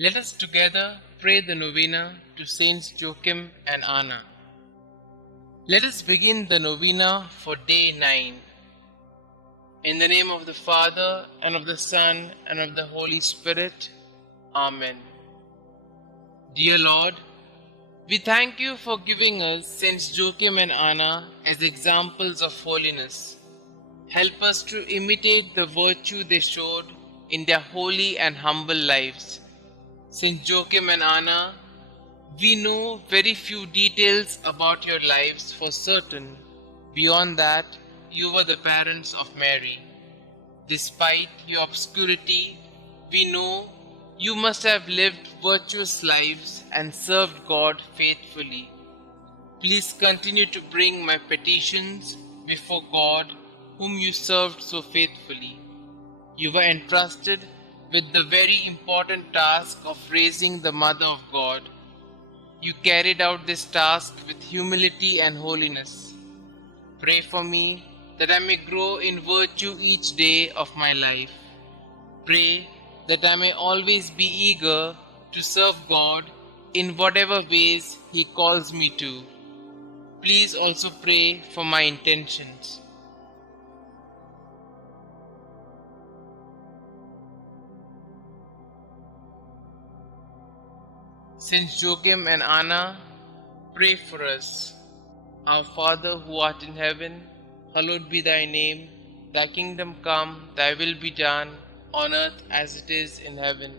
Let us together pray the Novena to Saints Joachim and Anna. Let us begin the Novena for day 9. In the name of the Father, and of the Son, and of the Holy Spirit. Amen. Dear Lord, we thank you for giving us Saints Joachim and Anna as examples of holiness. Help us to imitate the virtue they showed in their holy and humble lives. Saint Joachim and Anna, we know very few details about your lives for certain. Beyond that, you were the parents of Mary. Despite your obscurity, we know you must have lived virtuous lives and served God faithfully. Please continue to bring my petitions before God, whom you served so faithfully. You were entrusted with the very important task of raising the Mother of God. You carried out this task with humility and holiness. Pray for me that I may grow in virtue each day of my life. Pray that I may always be eager to serve God in whatever ways He calls me to. Please also pray for my intentions. Saints Joachim and Anna, pray for us. Our Father who art in heaven, hallowed be thy name. Thy kingdom come, thy will be done, on earth as it is in heaven.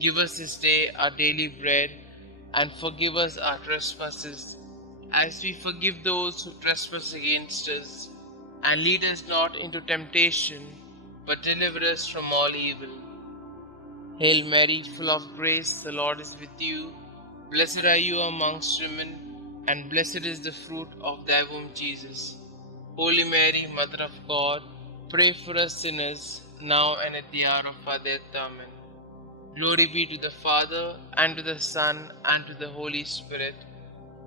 Give us this day our daily bread, and forgive us our trespasses, as we forgive those who trespass against us. And lead us not into temptation, but deliver us from all evil. Hail Mary, full of grace, the Lord is with you. Blessed are you amongst women, and blessed is the fruit of thy womb, Jesus. Holy Mary, Mother of God, pray for us sinners, now and at the hour of our death. Amen. Glory be to the Father, and to the Son, and to the Holy Spirit,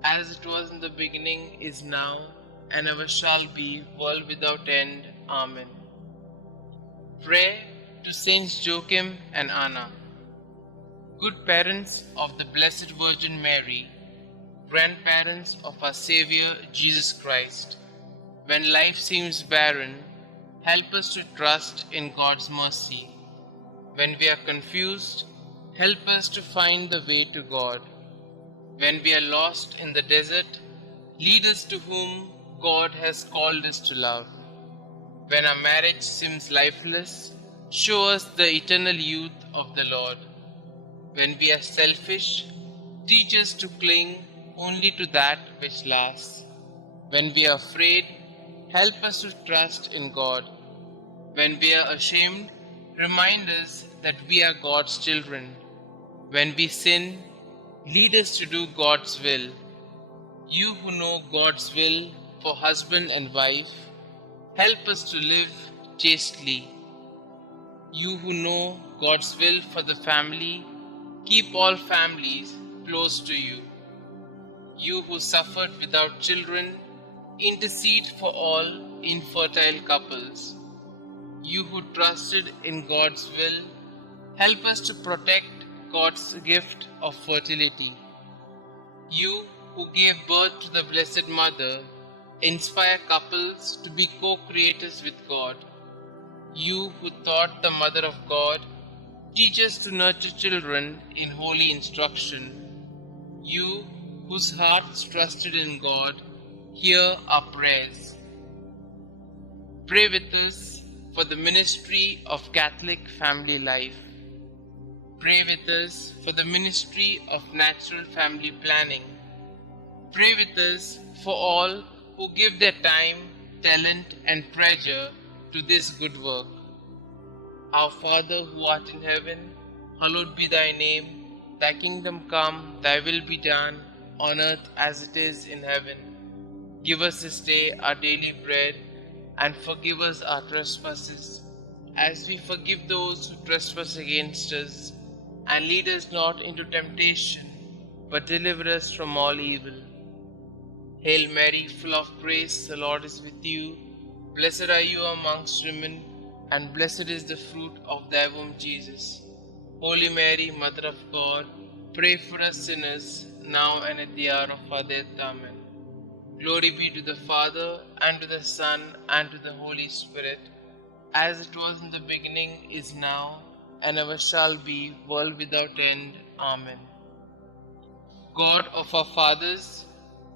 as it was in the beginning, is now, and ever shall be, world without end. Amen. Pray to Saints Joachim and Anna. Good parents of the Blessed Virgin Mary, grandparents of our Xavier Jesus Christ, when life seems barren, help us to trust in God's mercy. When we are confused, help us to find the way to God. When we are lost in the desert, lead us to whom God has called us to love. When our marriage seems lifeless, show us the eternal youth of the Lord. When we are selfish, teach us to cling only to that which lasts. When we are afraid, help us to trust in God. When we are ashamed, remind us that we are God's children. When we sin, lead us to do God's will. You who know God's will for husband and wife, help us to live chastely. You who know God's will for the family, keep all families close to you. You who suffered without children, intercede for all infertile couples. You who trusted in God's will, help us to protect God's gift of fertility. You who gave birth to the Blessed Mother, inspire couples to be co-creators with God. You who taught the Mother of God, teach us to nurture children in holy instruction. You whose hearts trusted in God, hear our prayers. Pray with us for the ministry of Catholic family life. Pray with us for the ministry of natural family planning. Pray with us for all who give their time, talent, and treasure to this good work. Our Father who art in heaven, hallowed be thy name. Thy kingdom come, thy will be done, on earth as it is in heaven. Give us this day our daily bread, and forgive us our trespasses, as we forgive those who trespass against us. And lead us not into temptation, but deliver us from all evil. Hail Mary, full of grace, the Lord is with you. Blessed are you amongst women, and blessed is the fruit of thy womb, Jesus. Holy Mary, Mother of God, pray for us sinners, now and at the hour of our death. Amen. Glory be to the Father, and to the Son, and to the Holy Spirit, as it was in the beginning, is now, and ever shall be, world without end. Amen. God of our fathers,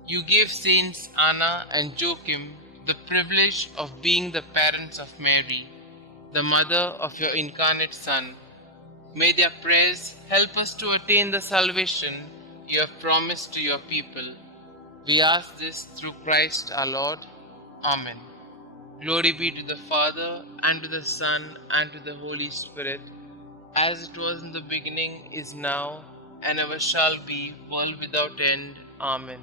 you gave Saints Anna and Joachim the privilege of being the parents of Mary, the mother of your incarnate Son. May their prayers help us to attain the salvation you have promised to your people. We ask this through Christ our Lord. Amen. Glory be to the Father, and to the Son, and to the Holy Spirit, as it was in the beginning, is now, and ever shall be, world without end. Amen.